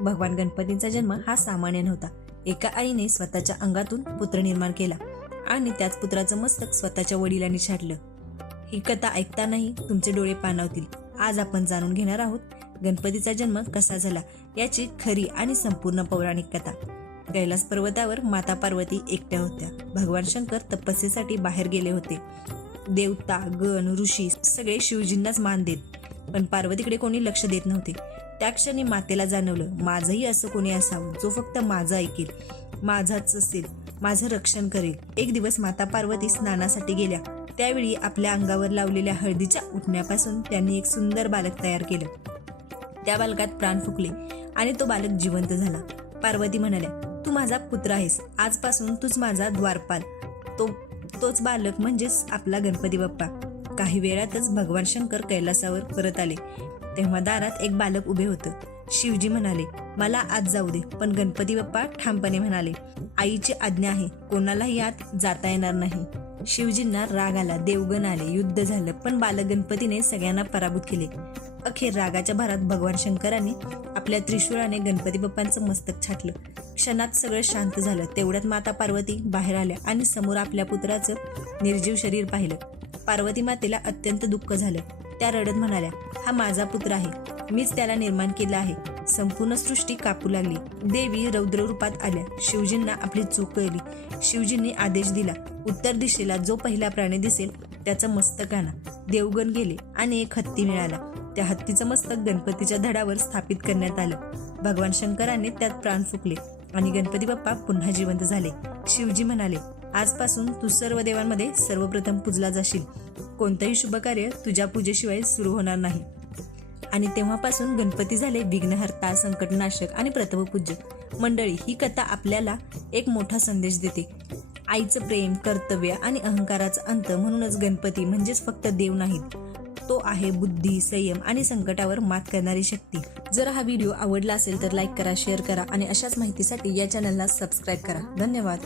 भगवान गणपतींचा जन्म हा सामान्य नव्हता। एका आईने स्वतःच्या अंगातून पुत्र निर्माण केला आणि त्याच पुत्राचं मस्तक स्वतःच्या वडिलांनी छाटलं। ही कथा ऐकतानाही तुमचे डोळे पाणावतील। आज आपण जाणून घेणार आहोत गणपतीचा जन्म कसा झाला याची खरी आणि संपूर्ण पौराणिक कथा। कैलास पर्वतावर माता पार्वती एकट्या होत्या। भगवान शंकर तपस्येसाठी बाहेर गेले होते। देवता, गण, ऋषी सगळे शिवजींनाच मान देत, पण पार्वतीकडे कोणी लक्ष देत नव्हते। त्या क्षणी मातेला जाणवलं, माझंही असं कोणी असावं जो फक्त माझं ऐकेल, माझाच असेल, माझं रक्षण करेल। एक दिवस माता पार्वती स्नानासाठी गेल्या। त्यावेळी आपल्या अंगावर लावलेल्या हळदीच्या उठण्यापासून त्यांनी एक सुंदर बालक तयार केलं। त्या बालकात प्राण फुकले आणि तो बालक जिवंत झाला। पार्वती म्हणाल्या, तू माझा पुत्र आहेस, आजपासून तूच माझा द्वारपाल। तोच बालक म्हणजेच आपला गणपती बाप्पा। काही वेळातच भगवान शंकर कैलासावर परत आले। तेव्हा दारात एक बालक उभे होतं। शिवजी म्हणाले, मला आत जाऊ दे, पण गणपती बाप्पा ठामपणे म्हणाले, आईची आज्ञा आहे, कोणालाही आत जाता येणार नाही। शिवजींना राग आला, देवगण आले, युद्ध झालं, पण बालक गणपतीने सगळ्यांना पराभूत केले। अखेर रागाच्या भरात भगवान शंकराने आपल्या त्रिशूळाने गणपती बाप्पांचं मस्तक छाटलं। क्षणात सगळं शांत झालं। तेवढ्यात माता पार्वती बाहेर आल्या आणि समोर आपल्या पुत्राचं निर्जीव शरीर पाहिलं। पार्वती मातेला अत्यंत दुःख झालं। त्या रडत म्हणाल्या, हा माझा पुत्र आहे, मीच त्याला निर्माण केलं आहे। संपूर्ण सृष्टी कापू लागली। देवी रौद्र रूपात आल्या। शिवजींना आपली चूक कळली। शिवजींनी आदेश दिला, उत्तर दिशेला जो पहिला प्राणी दिसेल त्याचं मस्तक आणा। देवगण गेले आणि एक हत्ती मिळाला। त्या हत्तीचं मस्तक गणपतीच्या धडावर स्थापित करण्यात आलं। भगवान शंकराने त्यात प्राण फुकले आणि गणपती बाप्पा पुन्हा जिवंत झाले। शिवजी म्हणाले, आजपासून तू सर्व देवांमध्ये सर्वप्रथम पूजला जाशील। कोणतंही शुभकार्य तुझ्या पूजेशिवाय सुरू होणार नाही। आणि तेव्हापासून गणपती झाले विघ्नहर्ता, संकटनाशक आणि प्रथमपूज्य। मंडळी, ही कथा आपल्याला एक मोठा संदेश देते। आईचं प्रेम, कर्तव्य आणि अहंकाराचा अंत। म्हणूनच गणपती म्हणजेच फक्त देव नाहीत, तो आहे बुद्धी, संयम आणि संकटावर मात करणारी शक्ती। जर हा व्हिडिओ आवडला असेल तर लाईक करा, शेअर करा आणि अशाच माहितीसाठी या चॅनलला सबस्क्राईब करा। धन्यवाद।